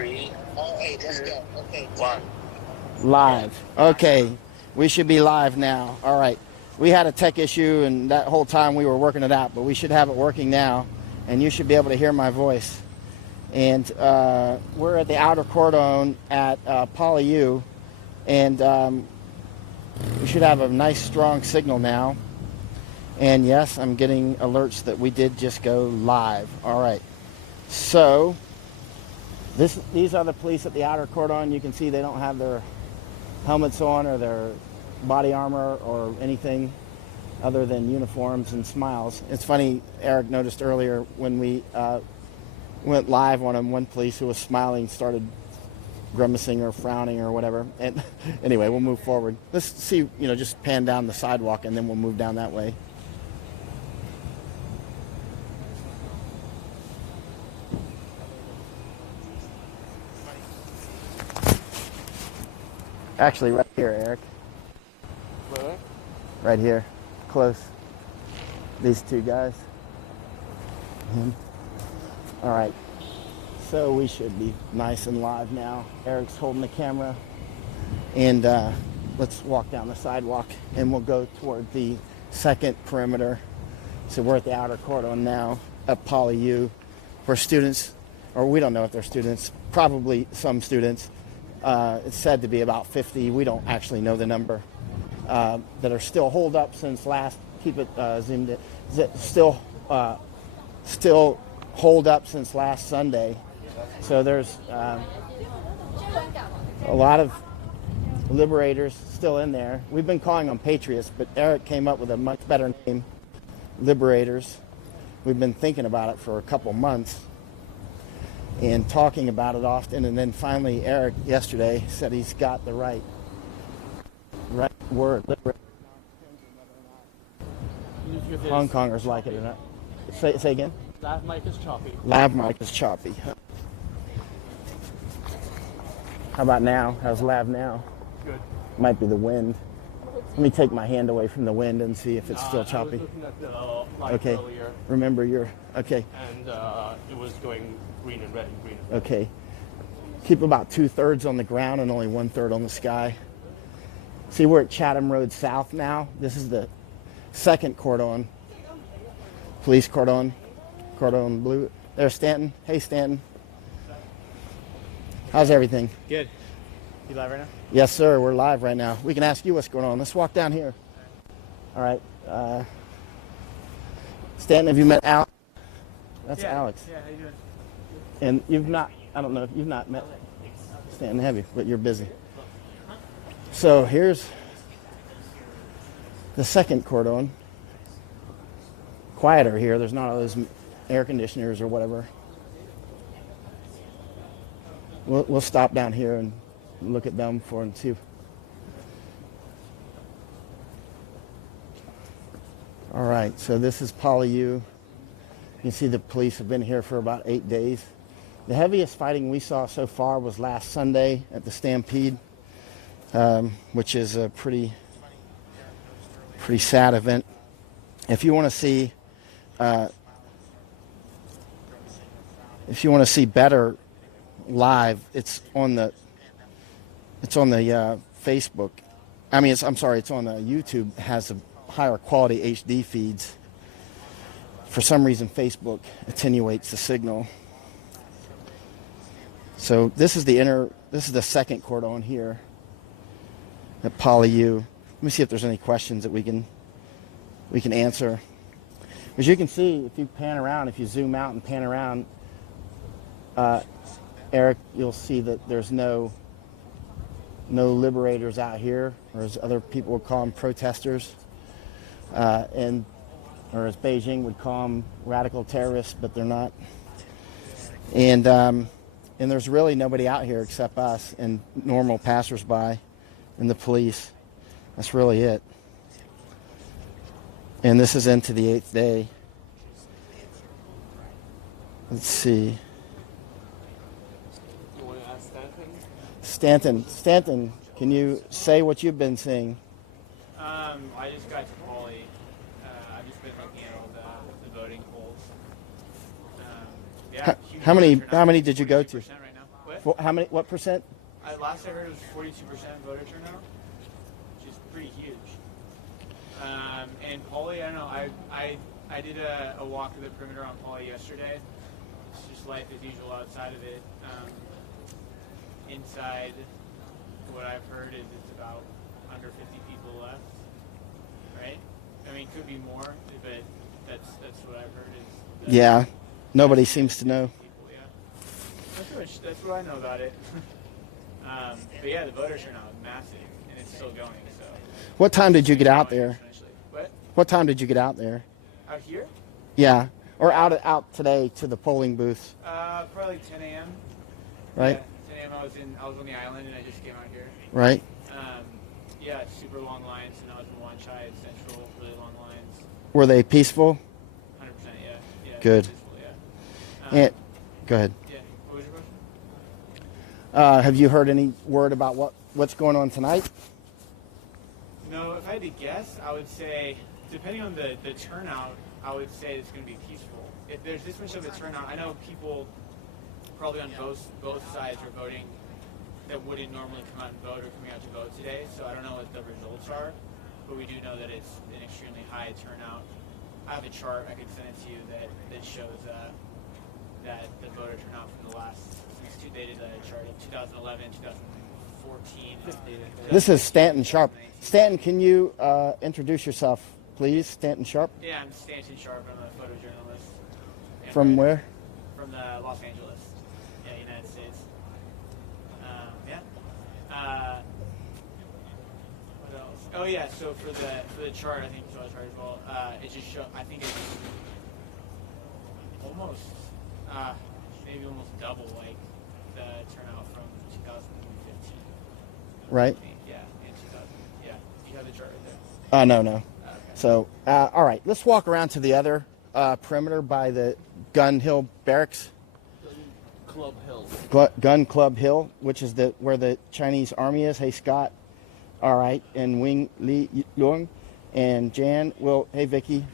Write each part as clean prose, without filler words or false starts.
3, 1. Live. Okay. We should be live now. All right. We had a tech issue, and that whole time we were working it out, but we should have it working now, and you should be able to hear my voice. And we're at the outer cordon at PHILLIP, and we should have a nice, strong signal now. And yes, I'm getting alerts that we did just go live. All right. So these are the police at the outer cordon. You can see they don't have their helmets on or their body armor or anything other than uniforms and smiles. It's funny, Eric noticed earlier when we went live on him, one police who was smiling started grimacing or frowning or whatever. And anyway, we'll move forward. Let's see, just pan down the sidewalk and then we'll move down that way. Actually, right here, Eric. Where? Right here. Close. These two guys. All right. So we should be nice and live now. Eric's holding the camera. And let's walk down the sidewalk and we'll go toward the second perimeter. So we're at the outer cordon now at PHILLIP, where students, or we don't know if they're students, probably some students, it's said to be about 50. We don't actually know the number, that are still holed up since last, keep it zoomed in, still holed up since last Sunday. So there's a lot of liberators still in there. We've been calling them patriots, but Eric came up with a much better name, liberators. We've been thinking about it for a couple months and talking about it often, and then finally Eric yesterday said he's got the right word. Hong Kongers like it or not. Say again? Lav mic is choppy. Lav mic is choppy. How about now? How's lav now? Good. Might be the wind. Let me take my hand away from the wind and see if it's still choppy. I was looking at the light Okay. earlier. Remember you're okay. And it was going green and red and green and red. Okay. Keep about 2/3 on the ground and only 1/3 on the sky. See, we're at Chatham Road South now. This is the second cordon. Police cordon blue. There's Stanton. Hey, Stanton. How's everything? Good. You live right now? Yes, sir. We're live right now. We can ask you what's going on. Let's walk down here. All right. Stanton, have you met Alex? That's Alex. Yeah, how you doing? And you've not, I don't know if you've not met Stanton, have you? But you're busy. So here's the second cordon. Quieter here. There's not all those air conditioners or whatever. We'll stop down here and look at them for and see. All right, so this is PHILLIP. You can see the police have been here for about 8 days. The heaviest fighting we saw so far was last Sunday at the Stampede, which is a pretty sad event. If you want to see, better live, it's on the Facebook. It's on the YouTube. It has a higher quality HD feeds. For some reason, Facebook attenuates the signal. So this is the second cordon here at PHILLIP. Let me see if there's any questions that we can answer. As you can see, if you pan around, if you zoom out and pan around, Eric, you'll see that there's no liberators out here, or as other people would call them, protesters, or as Beijing would call them, radical terrorists, but they're not. And there's really nobody out here except us and normal passersby and the police. That's really it. And this is into the 8th day. Let's see. You want to ask Stanton? Stanton, can you say what you've been seeing? I just got to Poly. I've just been looking at all the voting polls. How many did you go to? Right now. What? What? How many? What percent? Last I heard it was 42% voter turnout, which is pretty huge. And Poly, I don't know. I did a walk to the perimeter on Poly yesterday. It's just life as usual outside of it. Inside, what I've heard is it's about under 50 people left. Right? I mean, it could be more, but that's what I've heard. Yeah. Nobody seems to know. People, yeah. That's what I know about it. But yeah, the voter turnout is massive, and it's still going. So. What time did you get out there? What? What time did you get out there? Out here? Yeah, or out today to the polling booth. Probably 10 a.m. Right. Yeah, 10 a.m. I was on the island, and I just came out here. Right. Yeah, super long lines, and I was in Wanchai Central, really long lines. Were they peaceful? 100%, yeah. Good. Peaceful, yeah. Go ahead. Yeah. What was your question? Have you heard any word about what's going on tonight? No, if I had to guess, I would say, depending on the turnout, I would say it's going to be peaceful. If there's this much of a turnout, I know people probably on both sides are voting that wouldn't normally come out and vote or coming out to vote today, so I don't know what the results are, but we do know that it's an extremely high turnout. I have a chart, I could send it to you, that shows that the voter turnout from the last, they did a chart of 2011, 2014. This is Stanton Sharp. Stanton, can you introduce yourself, please? Stanton Sharp? Yeah, I'm Stanton Sharp. I'm a photojournalist. From where? From Los Angeles. Yeah, United States. What else? Oh yeah, so for the chart, I think you saw the chart as well. It just show. I think it's almost maybe almost double like the turnout from 2015. Right. Yeah, in 2000. Yeah, you have the chart right there. No. Okay. So, all right, let's walk around to the other perimeter by the Gun Hill Barracks. Club Hill. Gun Club Hill, which is where the Chinese army is. Hey, Scott. All right, and Wing Li Luong and Jan. Well, hey, Vicky.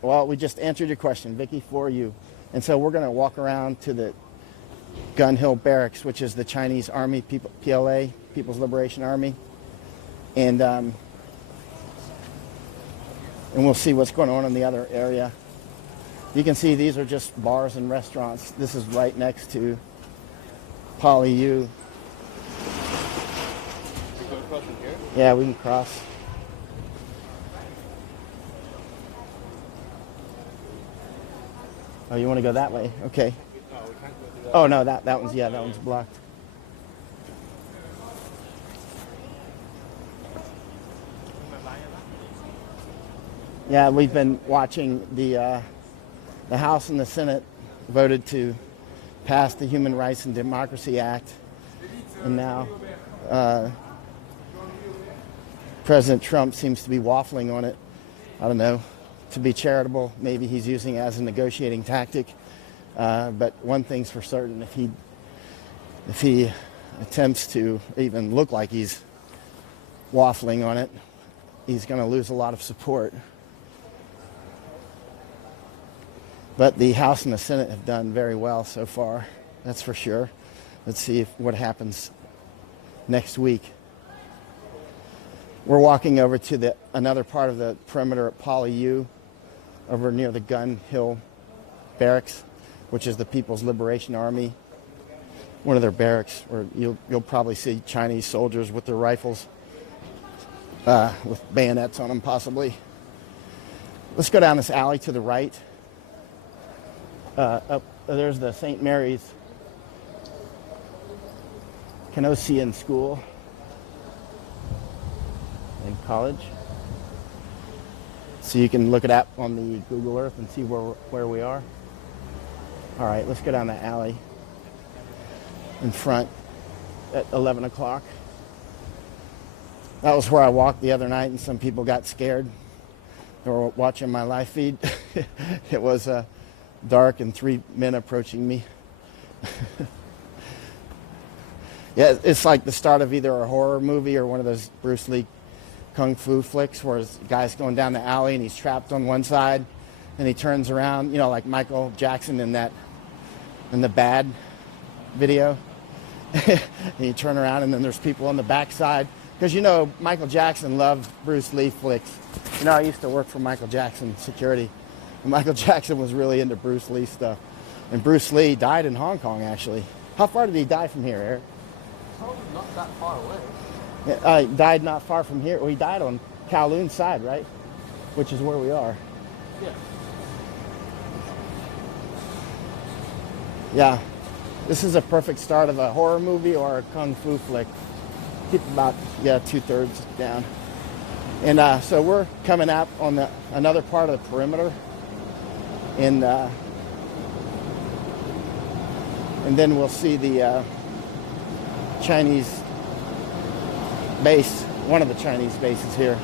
We just answered your question, Vicky, for you. And so we're going to walk around to the Gun Hill Barracks, which is the Chinese Army, PLA, People's Liberation Army. And we'll see what's going on in the other area. You can see these are just bars and restaurants. This is right next to Poly U. We go across from here? Yeah, we can cross. Oh, you want to go that way? Okay. No, we can't go through that. Oh, no, that one's blocked. Yeah, we've been watching the House and the Senate voted to pass the Human Rights and Democracy Act, and now President Trump seems to be waffling on it. I don't know. To be charitable, maybe he's using it as a negotiating tactic. But one thing's for certain: if he attempts to even look like he's waffling on it, he's going to lose a lot of support. But the House and the Senate have done very well so far, that's for sure. Let's see what happens next week. We're walking over to another part of the perimeter at Poly U, over near the Gun Hill Barracks, which is the People's Liberation Army. One of their barracks where you'll probably see Chinese soldiers with their rifles, with bayonets on them possibly. Let's go down this alley to the right. There's the St. Mary's Canossian School and College. So you can look it up on the Google Earth and see where we are. All right, let's go down the alley in front at 11 o'clock. That was where I walked the other night, and some people got scared. They were watching my live feed. It was dark and 3 men approaching me. Yeah, it's like the start of either a horror movie or one of those Bruce Lee kung fu flicks where the guy's going down the alley and he's trapped on one side and he turns around, like Michael Jackson in the Bad video. you turn around and then there's people on the backside. Because you know, Michael Jackson loved Bruce Lee flicks. You know, I used to work for Michael Jackson security. And Michael Jackson was really into Bruce Lee stuff. And Bruce Lee died in Hong Kong, actually. How far did he die from here, Eric? Probably not that far away. He died not far from here. Well, he died on Kowloon's side, right? Which is where we are. Yeah. Yeah. This is a perfect start of a horror movie or a kung fu flick. Keep about, 2/3 down. And so we're coming up on another part of the perimeter. And then we'll see the Chinese base, one of the Chinese bases here.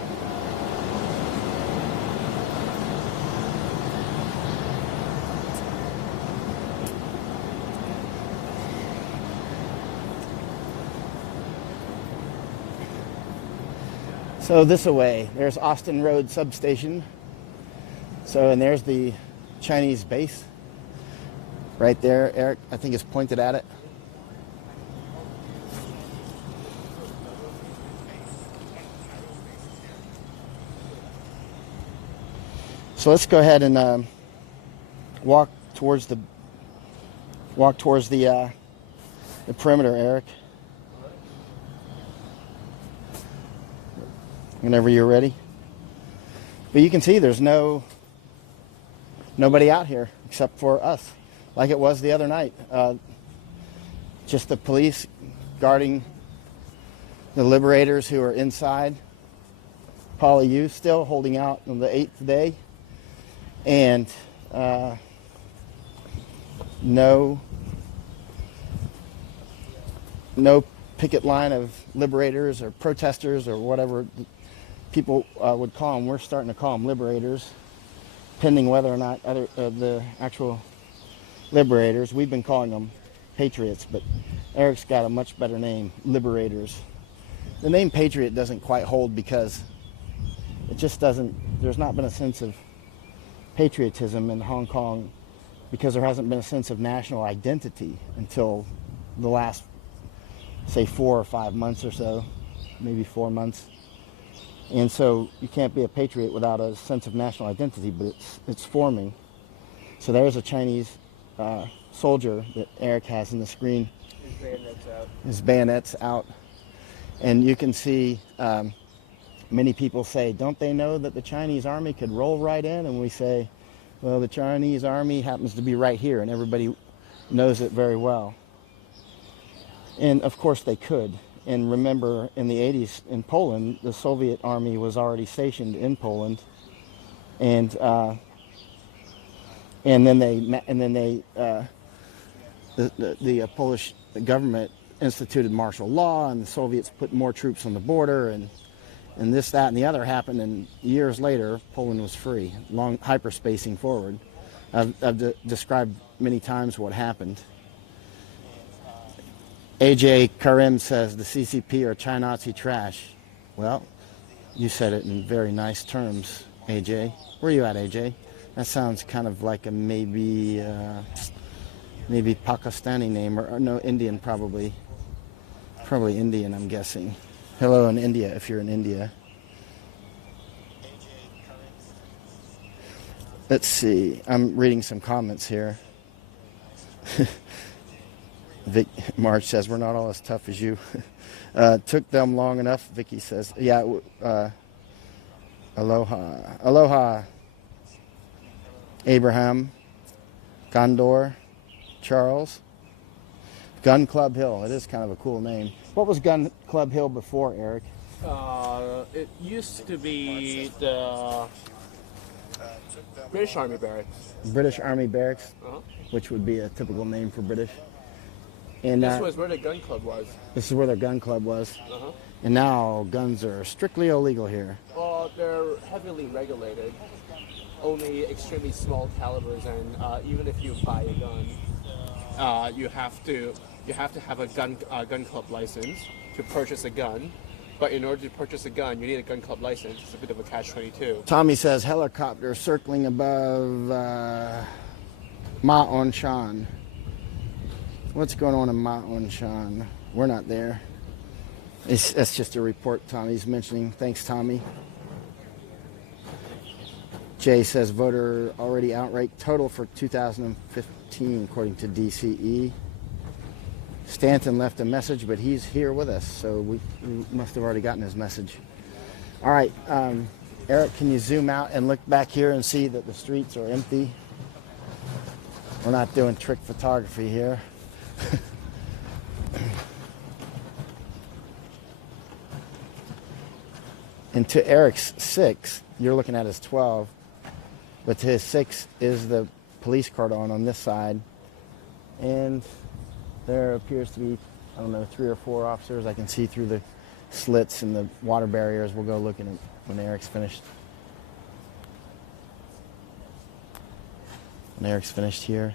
So this away, there's Austin Road substation. So, and there's the Chinese base right there. Eric, I think, is pointed at it. So let's go ahead and walk towards the perimeter, Eric. Whenever you're ready. But you can see there's nobody out here except for us, like it was the other night. Just the police guarding the liberators who are inside. Paula Yu still holding out on the 8th day. And no picket line of liberators or protesters or whatever people would call them. We're starting to call them liberators, pending whether or not the actual liberators. We've been calling them patriots, but Eric's got a much better name, liberators. The name patriot doesn't quite hold because it just doesn't, there's not been a sense of patriotism in Hong Kong because there hasn't been a sense of national identity until the last, say, 4 or 5 months or so, maybe 4 months. And so you can't be a patriot without a sense of national identity, but it's forming. So there's a Chinese soldier that Eric has in the screen. His bayonet's out. His bayonet's out. And you can see many people say, don't they know that the Chinese army could roll right in? And we say, well, the Chinese army happens to be right here, and everybody knows it very well. And of course they could. And remember, in the 80s in Poland, the Soviet army was already stationed in Poland, and then the Polish government instituted martial law, and the Soviets put more troops on the border, and this, that, and the other happened, and years later, Poland was free. Long hyperspacing forward. I've described many times what happened. AJ Karim says the CCP are China-Nazi trash. Well, you said it in very nice terms, AJ. Where are you at, AJ? That sounds kind of like a maybe Pakistani name, or no, Indian probably. Probably Indian, I'm guessing. Hello in India, if you're in India. Let's see. I'm reading some comments here. Vic March says, we're not all as tough as you. Took them long enough, Vicky says. Yeah, aloha. Aloha, Abraham, Gondor, Charles. Gun Club Hill. It is kind of a cool name. What was Gun Club Hill before, Eric? It used to be the British Army Barracks. British Army Barracks, Uh-huh. which would be a typical name for British. And This was where the gun club was. This is where their gun club was. Uh-huh. And now guns are strictly illegal here. Well, they're heavily regulated. Only extremely small calibers, and even if you buy a gun, you have to have a gun club license to purchase a gun. But in order to purchase a gun, you need a gun club license. It's a bit of a catch-22. Tommy says helicopter circling above Ma On Shan. What's going on in Ma'onshan? We're not there. That's just a report Tommy's mentioning. Thanks, Tommy. Jay says voter already outright total for 2015, according to DCE. Stanton left a message, but he's here with us, so we must have already gotten his message. All right, Eric, can you zoom out and look back here and see that the streets are empty? We're not doing trick photography here. And to Eric's 6, you're looking at his 12, but to his 6 is the police cordon on this side, and there appears to be, I don't know, 3 or 4 officers. I can see through the slits and the water barriers. We'll go look at it when Eric's finished. When Eric's finished here.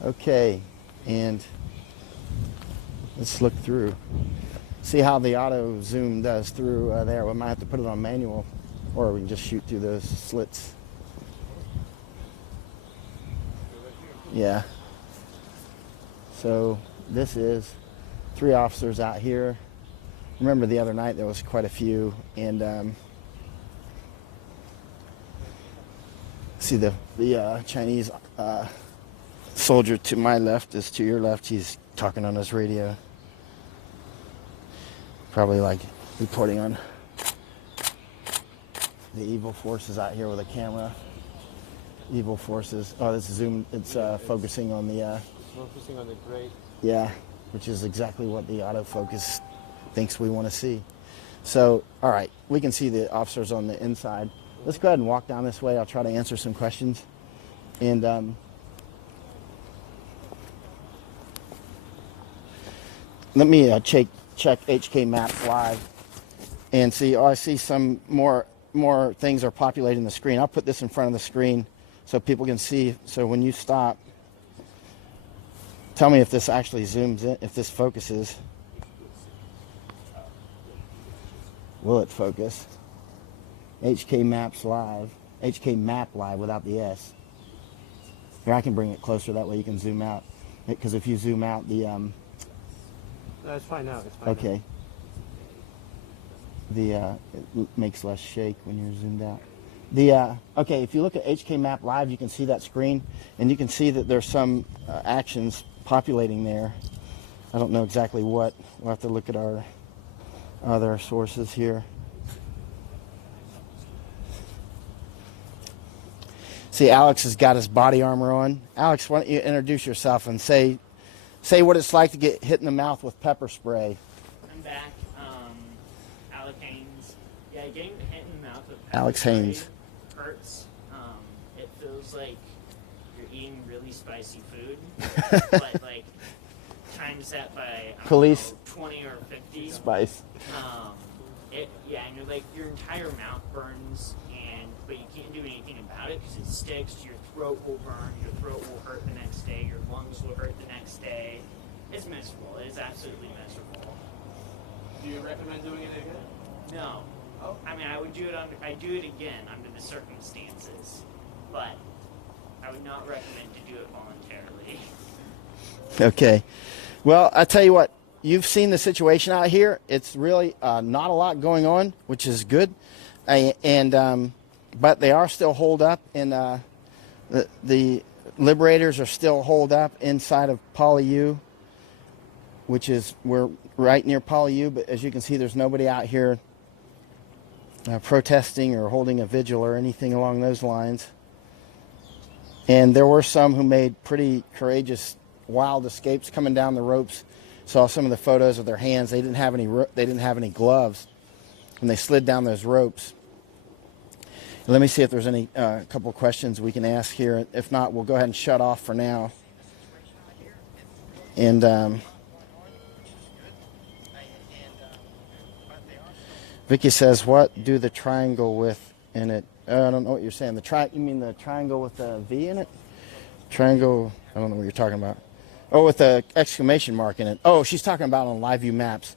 Okay, and let's look through. See how the auto zoom does through there. We might have to put it on manual, or we can just shoot through those slits. Yeah. So this is 3 officers out here. Remember the other night there was quite a few, and see the Chinese soldier to my left is to your left. He's talking on his radio. Probably like reporting on the evil forces out here with a camera. Evil forces. Oh, this is zoom. It's focusing on the. Focusing on the great. Yeah, which is exactly what the autofocus thinks we want to see. So, all right, we can see the officers on the inside. Let's go ahead and walk down this way. I'll try to answer some questions. And let me check HK Maps Live and see. Oh, I see some more things are populating the screen. I'll put this in front of the screen so people can see. So when you stop, tell me if this actually zooms in, if this focuses. Will it focus? HK Maps Live. HK Map Live without the S. Here, I can bring it closer. That way you can zoom out. Because if you zoom out, the... No, it's fine now. It's fine. Okay. It makes less shake when you're zoomed out. Okay, if you look at HK Map Live, you can see that screen, and you can see that there's some actions populating there. I don't know exactly what. We'll have to look at our other sources here. See, Alex has got his body armor on. Alex, why don't you introduce yourself and say what it's like to get hit in the mouth with pepper spray. I'm back. Alex Haynes. Yeah, getting hit in the mouth with Alex spray Haynes. hurts. It feels like you're eating really spicy food, but like times that by I don't Police. know, 20 or 50. Spice. And you're like your entire mouth burns, but you can't do anything about it because it sticks. Your throat will burn. Your throat will hurt the next day. Your lungs will hurt the next day. It's miserable. It is absolutely miserable. Do you recommend doing it again? No. Oh. I mean, I would do it. I'd do it again under the circumstances, but I would not recommend to do it voluntarily. Okay. Well, I tell you what. You've seen the situation out here. It's really not a lot going on, which is good. But they are still holed up, and the liberators are still holed up inside of Poly-U, which is, we're right near Poly-U, but as you can see, there's nobody out here protesting or holding a vigil or anything along those lines. And there were some who made pretty courageous, wild escapes coming down the ropes. Saw some of the photos of their hands. They didn't have any gloves when they slid down those ropes. Let me see if there's any couple questions we can ask here. If not, we'll go ahead and shut off for now. And Vicky says, "What do the triangle with in it?" I don't know what you're saying. You mean the triangle with a V in it? Triangle. I don't know what you're talking about. Oh, with the exclamation mark in it. Oh, she's talking about on Live View Maps.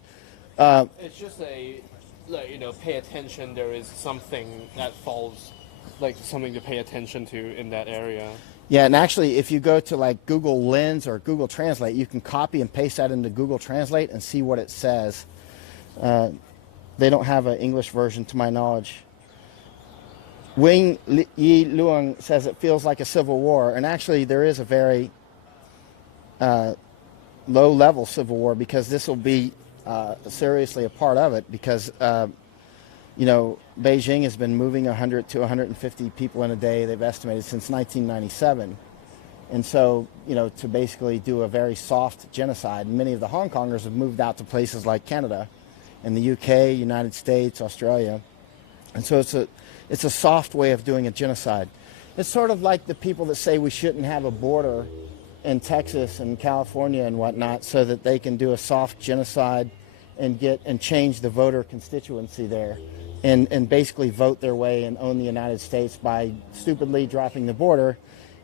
It's just pay attention. There is something that falls like something to pay attention to in that area. Yeah, and actually, if you go to like Google Lens or Google Translate, you can copy and paste that into Google Translate and see what it says. They don't have an English version, to my knowledge. Wing Yi Luang says it feels like a civil war, and actually, there is a very low-level civil war, because this will be seriously a part of it, because Beijing has been moving 100 to 150 people in a day, they've estimated, since 1997. And so, to basically do a very soft genocide, many of the Hong Kongers have moved out to places like Canada and the UK, United States, Australia. And so it's a soft way of doing a genocide. It's sort of like the people that say we shouldn't have a border in Texas and California and whatnot, so that they can do a soft genocide and change the voter constituency there, and basically vote their way and own the United States by stupidly dropping the border,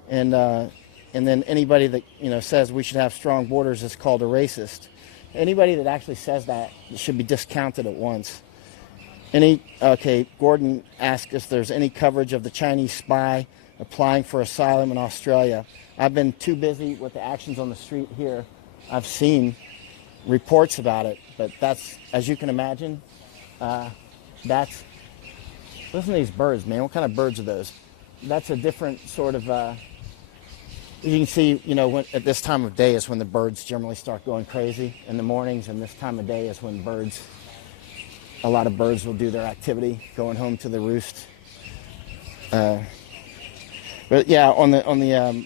and then anybody that says we should have strong borders is called a racist. Anybody that actually says that should be discounted at once. Gordon asked if there's any coverage of the Chinese spy applying for asylum in Australia. I've been too busy with the actions on the street here. I've seen reports about it, but that's, as you can imagine, listen to these birds, man. What kind of birds are those? That's a different sort of, you can see, when, at this time of day is when the birds generally start going crazy in the mornings, and this time of day is when a lot of birds will do their activity, going home to the roost. But yeah, on the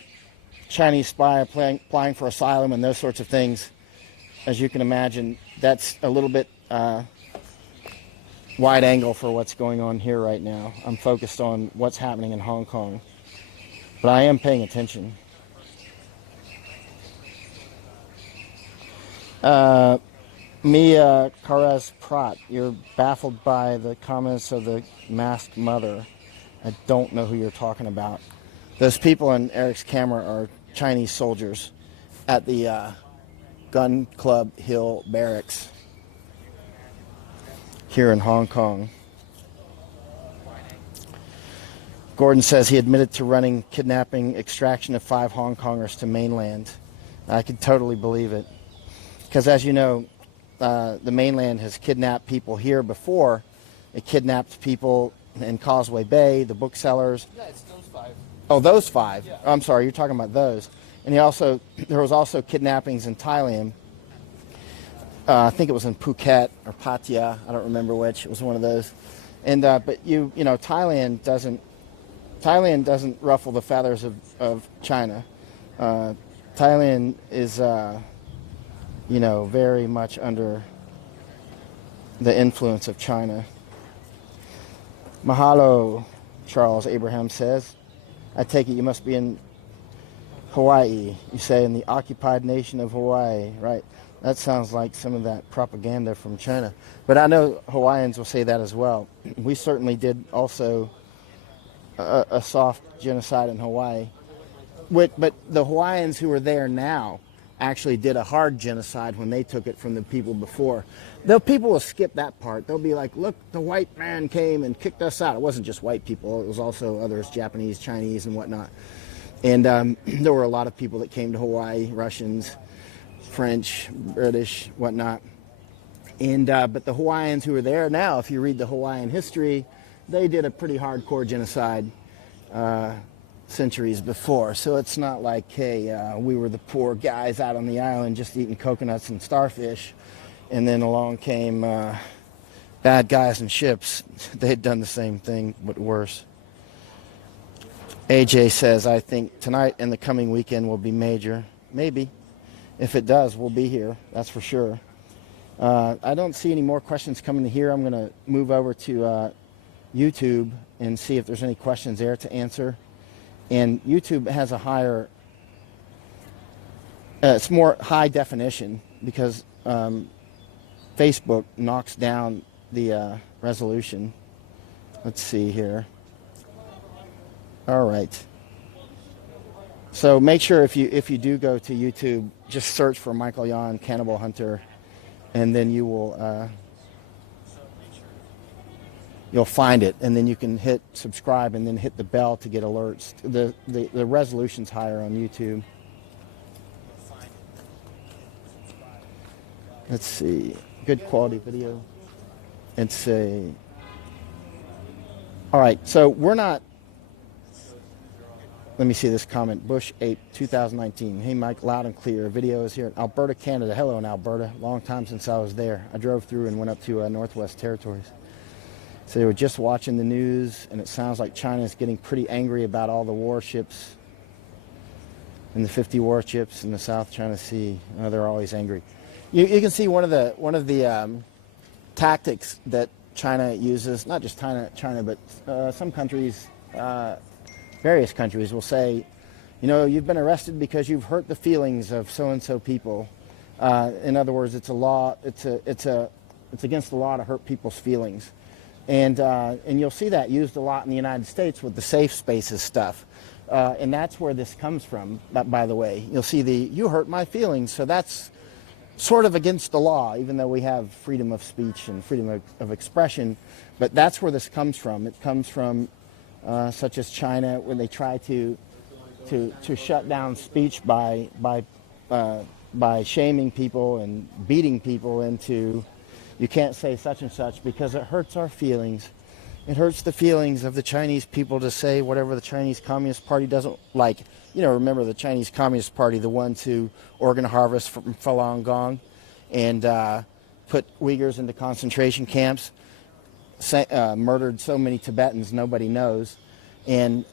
Chinese spy applying for asylum and those sorts of things, as you can imagine, that's a little bit wide angle for what's going on here right now. I'm focused on what's happening in Hong Kong, but I am paying attention. Mia Carez Prat, you're baffled by the comments of the masked mother. I don't know who you're talking about. Those people in Eric's camera are Chinese soldiers at the Gun Club Hill Barracks here in Hong Kong. Gordon says he admitted to running kidnapping extraction of 5 Hong Kongers to mainland. I could totally believe it. Because as you know, the mainland has kidnapped people here before. It kidnapped people in Causeway Bay, the booksellers. Yeah, it's those 5. Oh, those 5. Yeah. I'm sorry, you're talking about those. And there was also kidnappings in Thailand. I think it was in Phuket or Pattaya. I don't remember which. It was one of those. And but Thailand doesn't ruffle the feathers of China. Thailand is very much under the influence of China. Mahalo, Charles Abraham says. I take it you must be in Hawaii. You say in the occupied nation of Hawaii, right? That sounds like some of that propaganda from China. But I know Hawaiians will say that as well. We certainly did also a soft genocide in Hawaii. But the Hawaiians who are there now actually did a hard genocide when they took it from the people before. The people will skip that part. They'll be like, look, the white man came and kicked us out. It wasn't just white people. It was also others, Japanese, Chinese, and whatnot. And there were a lot of people that came to Hawaii, Russians, French, British, whatnot. And but the Hawaiians who are there now, if you read the Hawaiian history, they did a pretty hardcore genocide centuries before. So it's not like, hey, we were the poor guys out on the island just eating coconuts and starfish, and then along came bad guys and ships. They had done the same thing, but worse. AJ says, I think tonight and the coming weekend will be major. Maybe. If it does, we'll be here. That's for sure. I don't see any more questions coming here. I'm going to move over to YouTube and see if there's any questions there to answer. And YouTube has a higher, it's more high definition because Facebook knocks down the resolution. Let's see here. All right. So make sure if you do go to YouTube, just search for Michael.Yon Cannibal Hunter, and then you will you'll find it, and then you can hit subscribe and then hit the bell to get alerts. The resolution's higher on YouTube. Let's see, good quality video. It's a, all right, so we're not, let me see this comment. Bush 8, 2019. Hey, Mike, loud and clear. Video is here in Alberta, Canada. Hello in Alberta. Long time since I was there. I drove through and went up to Northwest Territories. So they were just watching the news, and it sounds like China is getting pretty angry about all the warships and the 50 warships in the South China Sea. Oh, they're always angry. You can see one of the tactics that China uses, not just China, but some countries, various countries will say, you know, you've been arrested because you've hurt the feelings of so-and-so people. In other words, it's a law. It's against the law to hurt people's feelings, and you'll see that used a lot in the United States with the safe spaces stuff, and that's where this comes from. By the way, you'll see you hurt my feelings, so that's sort of against the law, even though we have freedom of speech and freedom of expression. But that's where this comes from. It comes from such as China, when they try to shut down speech by shaming people and beating people into, you can't say such and such because it hurts our feelings. It hurts the feelings of the Chinese people to say whatever the Chinese Communist Party doesn't like. You know, remember the Chinese Communist Party, the ones who organ harvest from Falun Gong and put Uyghurs into concentration camps, murdered so many Tibetans nobody knows, and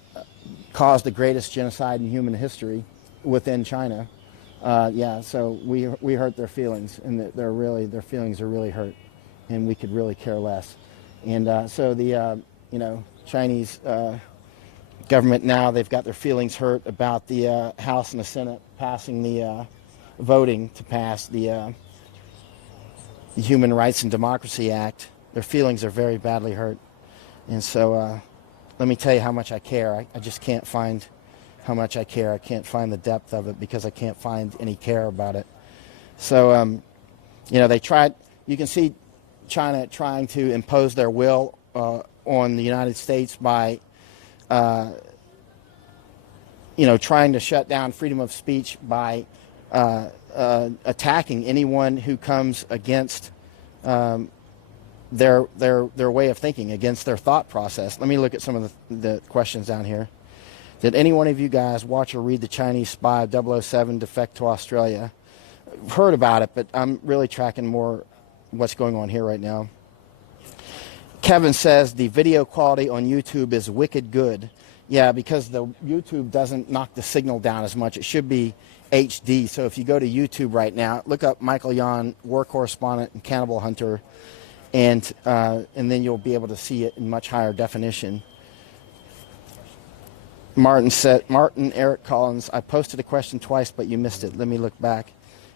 caused the greatest genocide in human history within China. Yeah, so we hurt their feelings, and their feelings are really hurt, and we could really care less. And so the Chinese government now, they've got their feelings hurt about the House and the Senate passing the voting to pass the Human Rights and Democracy Act. Their feelings are very badly hurt, and so let me tell you how much I care. I just can't find how much I care. I can't find the depth of it because I can't find any care about it. So they tried. You can see China trying to impose their will on the United States by trying to shut down freedom of speech by attacking anyone who comes against their way of thinking, against their thought process. Let me look at some of the questions down here. Did any one of you guys watch or read The Chinese Spy 007 Defect to Australia? I've heard about it, but I'm really tracking more what's going on here right now. Kevin says the video quality on YouTube is wicked good. Yeah, because the YouTube doesn't knock the signal down as much. It should be HD. So if you go to YouTube right now, look up Michael.Yon, war correspondent and cannibal hunter, and then you'll be able to see it in much higher definition. Martin Eric Collins, I posted a question twice, but you missed it. Let me look back.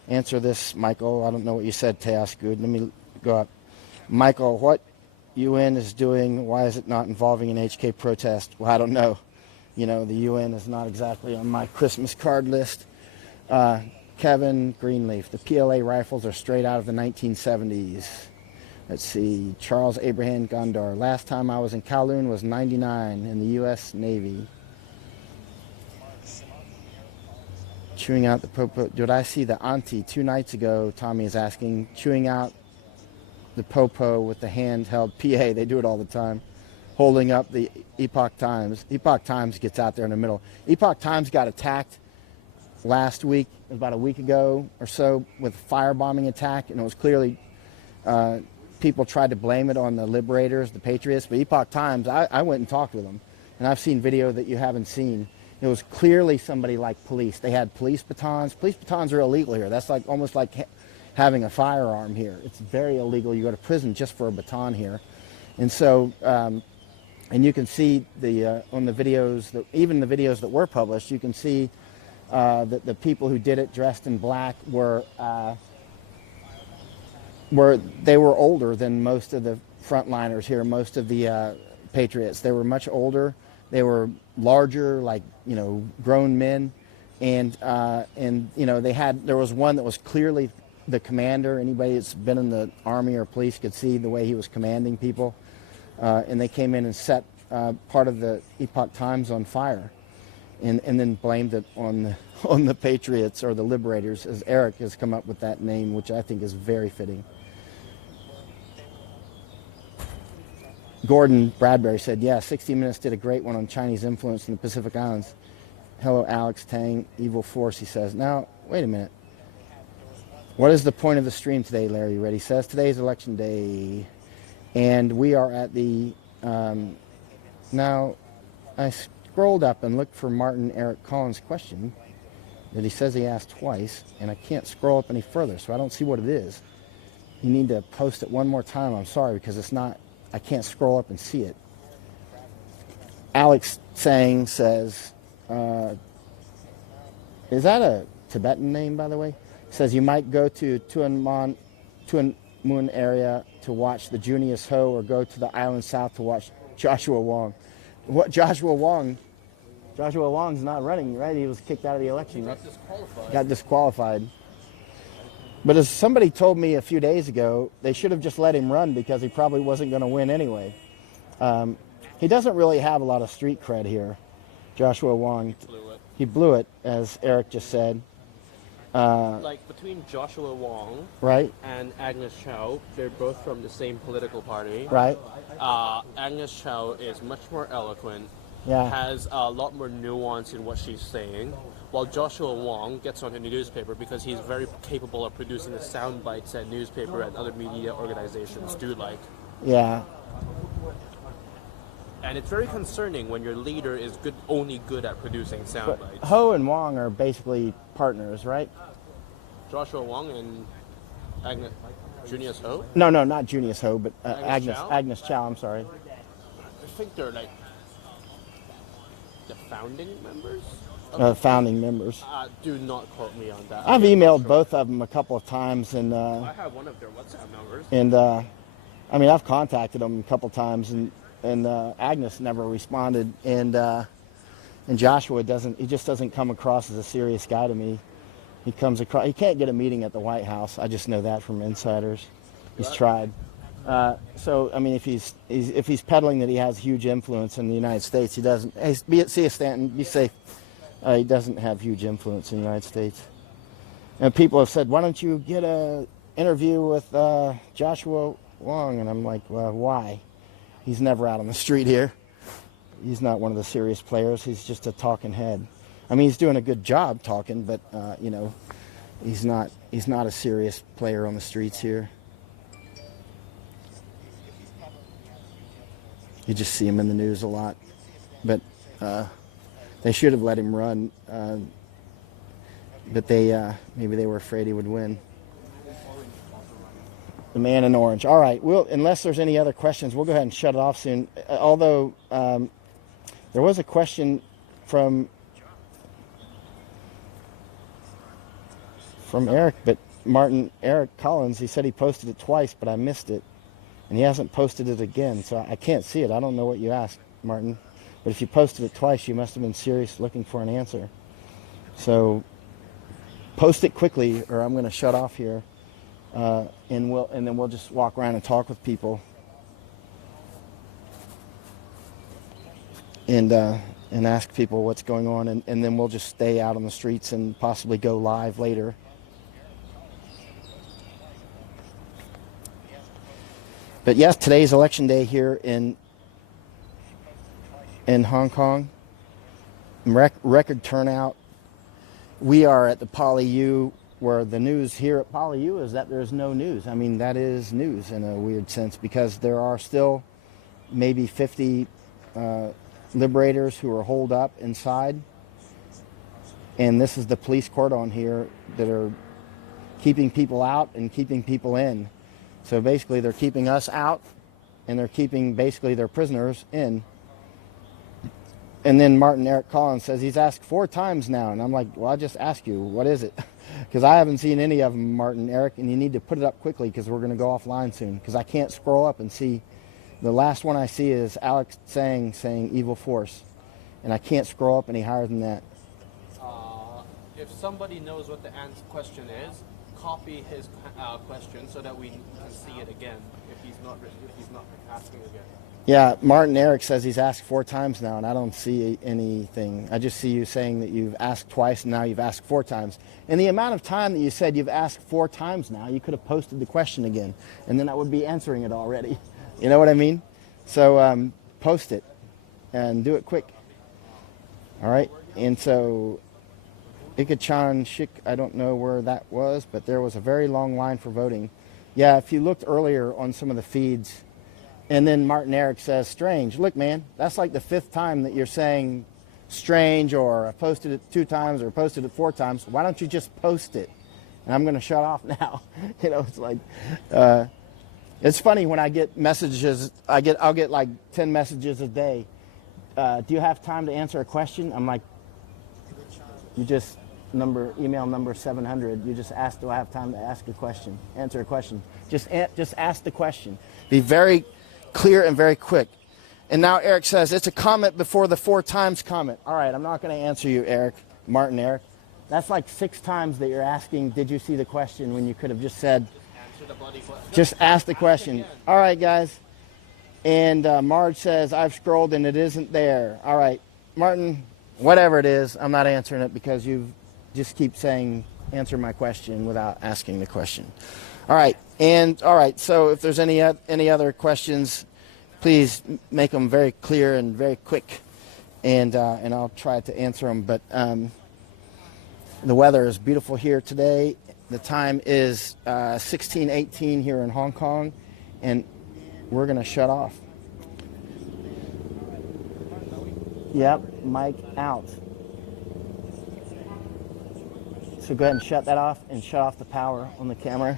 Answer this, Michael. I don't know what you said, Teos Good. Let me go up. Michael, what UN is doing, why is it not involving an HK protest? Well, I don't know. The UN is not exactly on my Christmas card list. Kevin Greenleaf, the PLA rifles are straight out of the 1970s. Let's see, Charles Abraham Gondar. Last time I was in Kowloon was 99 in the U.S. Navy. Chewing out the popo. Did I see the auntie 2 nights ago? Tommy is asking. Chewing out the popo with the handheld PA. They do it all the time. Holding up the Epoch Times. Epoch Times gets out there in the middle. Epoch Times got attacked last week, about a week ago or so, with a firebombing attack, and it was clearly people tried to blame it on the liberators, the patriots, but Epoch Times, I went and talked with them, and I've seen video that you haven't seen. It was clearly somebody like police. They had police batons. Police batons are illegal here. That's like almost like having a firearm here. It's very illegal. You go to prison just for a baton here. And so, and you can see on the videos, even the videos that were published, you can see that the people who did it dressed in black were older than most of the frontliners here, most of the patriots. They were much older. They were larger, like, grown men. And there was one that was clearly the commander. Anybody that's been in the army or police could see the way he was commanding people. and they came in and set part of the Epoch Times on fire, and then blamed it on the Patriots or the Liberators, as Eric has come up with that name, which I think is very fitting. Gordon Bradbury said, yeah, 60 Minutes did a great one on Chinese influence in the Pacific Islands. Hello, Alex Tang, Evil Force, he says. Now, wait a minute. What is the point of the stream today, Larry Reddy says? Today is election day, and we are at the... now, I scrolled up and looked for Martin Eric Collins' question that he says he asked twice, and I can't scroll up any further, so I don't see what it is. You need to post it one more time. I'm sorry, because it's not... I can't scroll up and see it. Alex Sang says, is that a Tibetan name, by the way? Says you might go to Tuan Mun area to watch the Junius Ho, or go to the island south to watch Joshua Wong. What, Joshua Wong? Joshua Wong's not running, right? He was kicked out of the election. Right? Got disqualified. But as somebody told me a few days ago, they should have just let him run because he probably wasn't going to win anyway. He doesn't really have a lot of street cred here, Joshua Wong. He blew it, as Eric just said. Like between Joshua Wong, right, and Agnes Chow, they're both from the same political party. Right. Agnes Chow is much more eloquent. Yeah. Has a lot more nuance in what she's saying, while Joshua Wong gets on the newspaper because he's very capable of producing the sound bites that newspaper and other media organizations do like. Yeah. And it's very concerning when your leader is only good at producing sound bites. Ho and Wong are basically partners, right? Joshua Wong and Agnes Junius Ho? No, not Junius Ho, but Agnes Chow? Agnes Chow, I'm sorry. I think they're like the founding members? Founding members. Do not quote me on that. I've emailed both of them a couple of times, and I have one of their WhatsApp numbers. And I mean, I've contacted them a couple of times, and Agnes never responded, and Joshua doesn't. He just doesn't come across as a serious guy to me. He can't get a meeting at the White House. I just know that from insiders. He's tried. So I mean, if he's peddling that he has huge influence in the United States, he doesn't. Hey, see you, Stanton. Be safe. He doesn't have huge influence in the United States. And people have said, why don't you get an interview with Joshua Wong? And I'm like, well, why? He's never out on the street here. He's not one of the serious players. He's just a talking head. I mean, he's doing a good job talking, but you know, he's not a serious player on the streets here. You just see him in the news a lot, but they should have let him run. But maybe they were afraid he would win. The man in orange. All right. Unless there's any other questions, we'll go ahead and shut it off soon. Although there was a question from Eric, but Eric Collins. He said he posted it twice, but I missed it, and he hasn't posted it again, so I can't see it. I don't know what you asked, Martin. But if you posted it twice, you must have been serious looking for an answer. So post it quickly, or I'm going to shut off here, and then we'll just walk around and talk with people, and ask people what's going on, and then we'll just stay out on the streets and possibly go live later. But yes, today's election day here in Hong Kong. Record turnout. We are at the Poly U, where the news here at Poly U is that there's no news. I mean, that is news in a weird sense, because there are still maybe 50 liberators who are holed up inside. And this is the police cordon here that are keeping people out and keeping people in. So basically they're keeping us out, and they're keeping basically their prisoners in. And then Martin Eric Collins says he's asked 4 times now. And I'm like, well, I'll just ask you, what is it? Because I haven't seen any of them, Martin Eric, and you need to put it up quickly because we're going to go offline soon, because I can't scroll up and see. The last one I see is Alex saying Evil Force, and I can't scroll up any higher than that. If somebody knows what the question is, copy his question so that we can see it again if he's not asking again. Yeah, Martin Eric says he's asked 4 times now, and I don't see anything. I just see you saying that you've asked twice, and now you've asked 4 times. And the amount of time that you said you've asked 4 times now, you could have posted the question again, and then I would be answering it already. You know what I mean? So post it, and do it quick. All right? And so, Ikachan Shik, I don't know where that was, but there was a very long line for voting. Yeah, if you looked earlier on some of the feeds, and then Martin Eric says, strange. Look, man, that's like the 5th time that you're saying strange, or I posted it 2 times, or posted it 4 times. Why don't you just post it? And I'm going to shut off now. You know, it's like, it's funny when I get messages, I'll get like 10 messages a day. Do you have time to answer a question? I'm like, you just email number 700. You just ask, do I have time to ask a question, answer a question? Just ask the question. Be very clear and very quick. And now Eric says, it's a comment before the 4 times comment. All right, I'm not going to answer you, Eric, Martin Eric. That's like 6 times that you're asking, did you see the question, when you could have just said, just ask the question. All right, guys. And Marge says, I've scrolled and it isn't there. All right, Martin, whatever it is, I'm not answering it because you just keep saying, answer my question without asking the question. All right, so if there's any other questions, please make them very clear and very quick, and I'll try to answer them. But the weather is beautiful here today. The time is 16:18 here in Hong Kong, and we're going to shut off. Yep, mic out. So go ahead and shut that off and shut off the power on the camera.